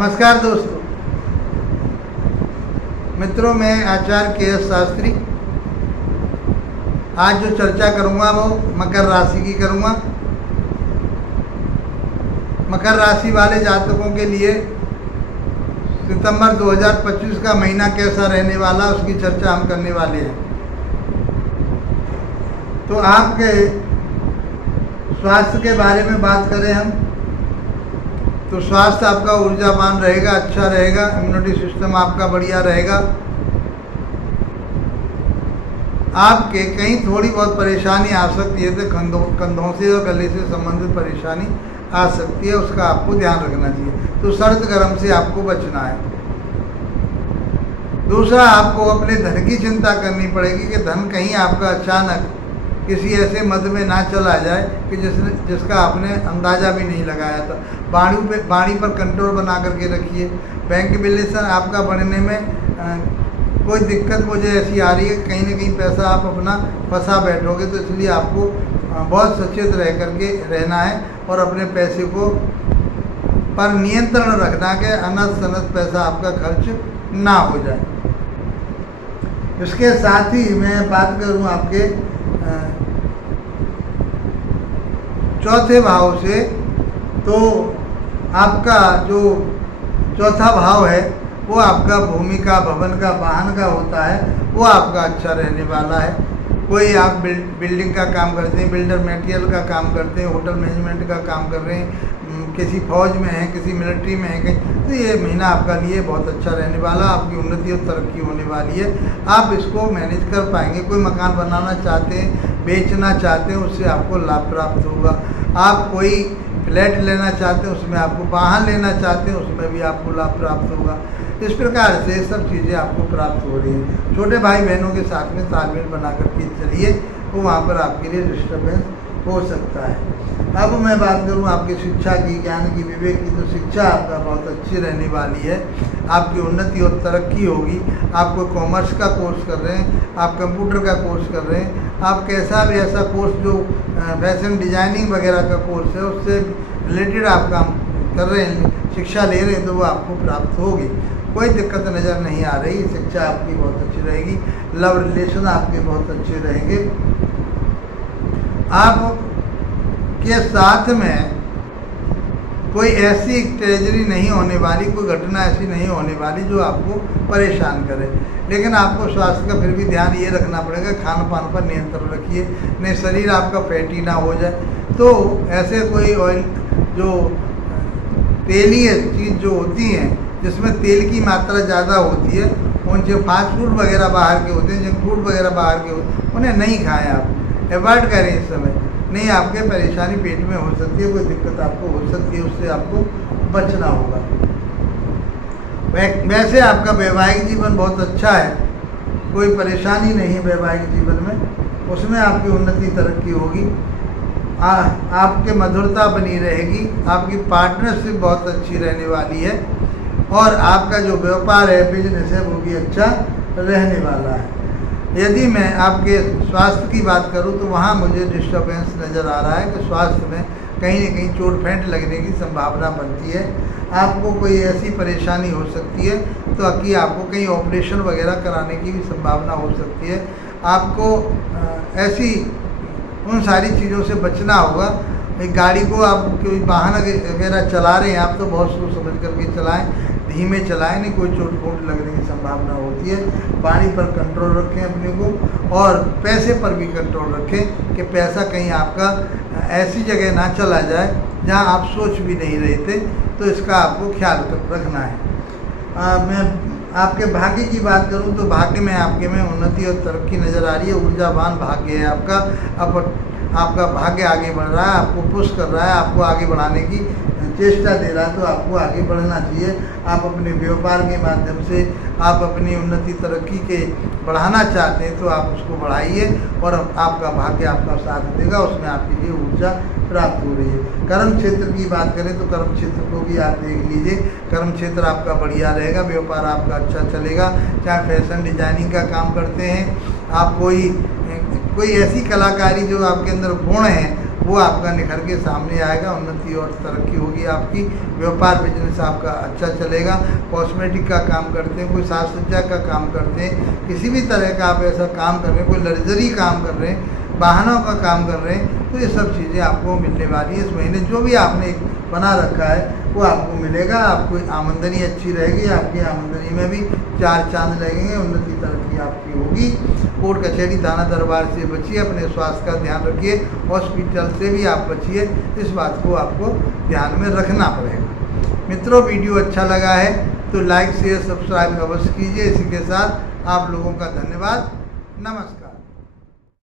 नमस्कार दोस्तों मित्रों, मैं आचार्य के.एस. शास्त्री आज जो चर्चा करूंगा वो मकर राशि की करूंगा। मकर राशि वाले जातकों के लिए सितंबर 2025 का महीना कैसा रहने वाला उसकी चर्चा हम करने वाले हैं। तो आपके स्वास्थ्य के बारे में बात करें हम तो स्वास्थ्य आपका ऊर्जावान रहेगा, अच्छा रहेगा। इम्यूनिटी सिस्टम आपका बढ़िया रहेगा। आपके कहीं थोड़ी बहुत परेशानी आ सकती है, तो कंधों से और गले से संबंधित परेशानी आ सकती है, उसका आपको ध्यान रखना चाहिए। तो सर्द गर्म से आपको बचना है। दूसरा, आपको अपने धन की चिंता करनी पड़ेगी कि धन कहीं आपका अचानक किसी ऐसे मद में ना चला जाए कि जिसका आपने अंदाज़ा भी नहीं लगाया था। बाड़ी पर कंट्रोल बना करके रखिए। बैंक बैलेंस आपका बढ़ने में कोई दिक्कत मुझे ऐसी आ रही है, कहीं ना कहीं पैसा आप अपना फंसा बैठोगे, तो इसलिए आपको बहुत सचेत रह करके रहना है और अपने पैसे को पर नियंत्रण रखना कि अनस शनस पैसा आपका खर्च ना हो जाए। इसके साथ ही मैं बात करूं आपके चौथे भाव से, तो आपका जो चौथा भाव है वो आपका भूमि का, भवन का, वाहन का होता है, वो आपका अच्छा रहने वाला है। कोई आप बिल्डिंग का काम करते हैं, बिल्डर मटेरियल का काम करते हैं, होटल मैनेजमेंट का काम कर रहे हैं, किसी फौज में हैं, किसी मिलिट्री में हैं कहीं, तो ये महीना आपका लिए बहुत अच्छा रहने वाला। आपकी उन्नति और तरक्की होने वाली है। आप इसको मैनेज कर पाएंगे। कोई मकान बनाना चाहते हैं, बेचना चाहते हैं, उससे आपको लाभ प्राप्त होगा। आप कोई फ्लैट लेना चाहते हैं, उसमें आपको वाहन लेना चाहते हैं, उसमें भी आपको लाभ प्राप्त होगा। इस प्रकार से सब चीज़ें आपको प्राप्त हो रही हैं। छोटे भाई बहनों के साथ में तालमेल बना करके चलिए, तो वहाँ पर आपके लिए डिस्टर्बेंस हो सकता है। अब मैं बात करूँ आपकी शिक्षा की, ज्ञान की, विवेक की, तो शिक्षा आपका बहुत अच्छी रहने वाली है। आपकी उन्नति और तरक्की होगी। आप कोई कॉमर्स का कोर्स कर रहे हैं, आप कंप्यूटर का कोर्स कर रहे हैं, आप कैसा भी ऐसा कोर्स जो फैशन डिजाइनिंग वगैरह का कोर्स है उससे रिलेटेड आप काम कर रहे हैं, शिक्षा ले रहे हैं, तो वो आपको प्राप्त होगी। कोई दिक्कत नज़र नहीं आ रही। शिक्षा आपकी बहुत अच्छी रहेगी। लव रिलेशन आपके बहुत अच्छे रहेंगे। आप के साथ में कोई ऐसी ट्रेजरी नहीं होने वाली, कोई घटना ऐसी नहीं होने वाली जो आपको परेशान करे। लेकिन आपको स्वास्थ्य का फिर भी ध्यान ये रखना पड़ेगा, खान पान पर नियंत्रण रखिए, नहीं शरीर आपका फैटी ना हो जाए। तो ऐसे कोई ऑयल जो तेलीय चीज़ जो होती हैं, जिसमें तेल की मात्रा ज़्यादा होती है, उनसे फास्ट फूड वगैरह बाहर के होते हैं, जंक फूड वगैरह बाहर के होते हैं, उन्हें नहीं खाएं। आप अवॉइड करें इस समय, नहीं आपके परेशानी पेट में हो सकती है, कोई दिक्कत आपको हो सकती है, उससे आपको बचना होगा। वैसे आपका वैवाहिक जीवन बहुत अच्छा है, कोई परेशानी नहीं है वैवाहिक जीवन में, उसमें आपकी उन्नति तरक्की होगी। आपके मधुरता बनी रहेगी। आपकी पार्टनरशिप बहुत अच्छी रहने वाली है और आपका जो व्यापार है, बिजनेस है, वो भी अच्छा रहने वाला है। यदि मैं आपके स्वास्थ्य की बात करूं तो वहाँ मुझे डिस्टर्बेंस नज़र आ रहा है कि स्वास्थ्य में कहीं न कहीं चोट फेंट लगने की संभावना बनती है। आपको कोई ऐसी परेशानी हो सकती है तो कि आपको कहीं ऑपरेशन वगैरह कराने की भी संभावना हो सकती है। आपको ऐसी उन सारी चीज़ों से बचना होगा। एक गाड़ी को आप कोई वाहन वगैरह चला रहे हैं, आप तो बहुत सोच समझ करके चलाएं, धीमे चलाएं, नहीं कोई चोट फोट लगने की संभावना होती है। बाड़ी पर कंट्रोल रखें अपने को, और पैसे पर भी कंट्रोल रखें कि पैसा कहीं आपका ऐसी जगह ना चला जाए जहां आप सोच भी नहीं रहे थे, तो इसका आपको ख्याल रखना है। मैं आपके भाग्य की बात करूं तो भाग्य में आपके में उन्नति और तरक्की नज़र आ रही है। ऊर्जावान भाग्य है आपका। अब आपका भाग्य आगे बढ़ रहा है, आपको पुश कर रहा है, आपको आगे बढ़ाने की चेष्टा दे रहा है, तो आपको आगे बढ़ना चाहिए। आप अपने व्यापार के माध्यम से आप अपनी उन्नति तरक्की के बढ़ाना चाहते हैं तो आप उसको बढ़ाइए और आपका भाग्य आपका साथ देगा, उसमें आपके लिए ऊर्जा प्राप्त हो रही है। कर्म क्षेत्र की बात करें तो कर्म क्षेत्र को भी आप देख लीजिए। कर्म क्षेत्र आपका बढ़िया रहेगा, व्यापार आपका अच्छा चलेगा। चाहे फैशन डिजाइनिंग का काम करते हैं आप, कोई ऐसी कलाकारी जो आपके अंदर गुण है वो आपका निखर के सामने आएगा, उन्नति और तरक्की होगी आपकी। व्यापार बिजनेस आपका अच्छा चलेगा। कॉस्मेटिक का काम करते हैं, कोई साज सज्जा का काम करते हैं, किसी भी तरह का आप ऐसा काम कर रहे हैं, कोई लग्जरी काम कर रहे हैं, वाहनों का काम कर रहे हैं, तो ये सब चीज़ें आपको मिलने वाली है। इस महीने जो भी आपने बना रखा है वो आपको मिलेगा। आपको आमदनी अच्छी रहेगी, आपकी आमदनी में भी 4 चांद लगेंगे, उन्नति तरक्की आपकी होगी। कोर्ट कचहरी थाना दरबार से बचिए, अपने स्वास्थ्य का ध्यान रखिए, हॉस्पिटल से भी आप बचिए, इस बात को आपको ध्यान में रखना पड़ेगा। मित्रों, वीडियो अच्छा लगा है तो लाइक शेयर सब्सक्राइब अवश्य कीजिए। इसी के साथ आप लोगों का धन्यवाद। नमस्कार।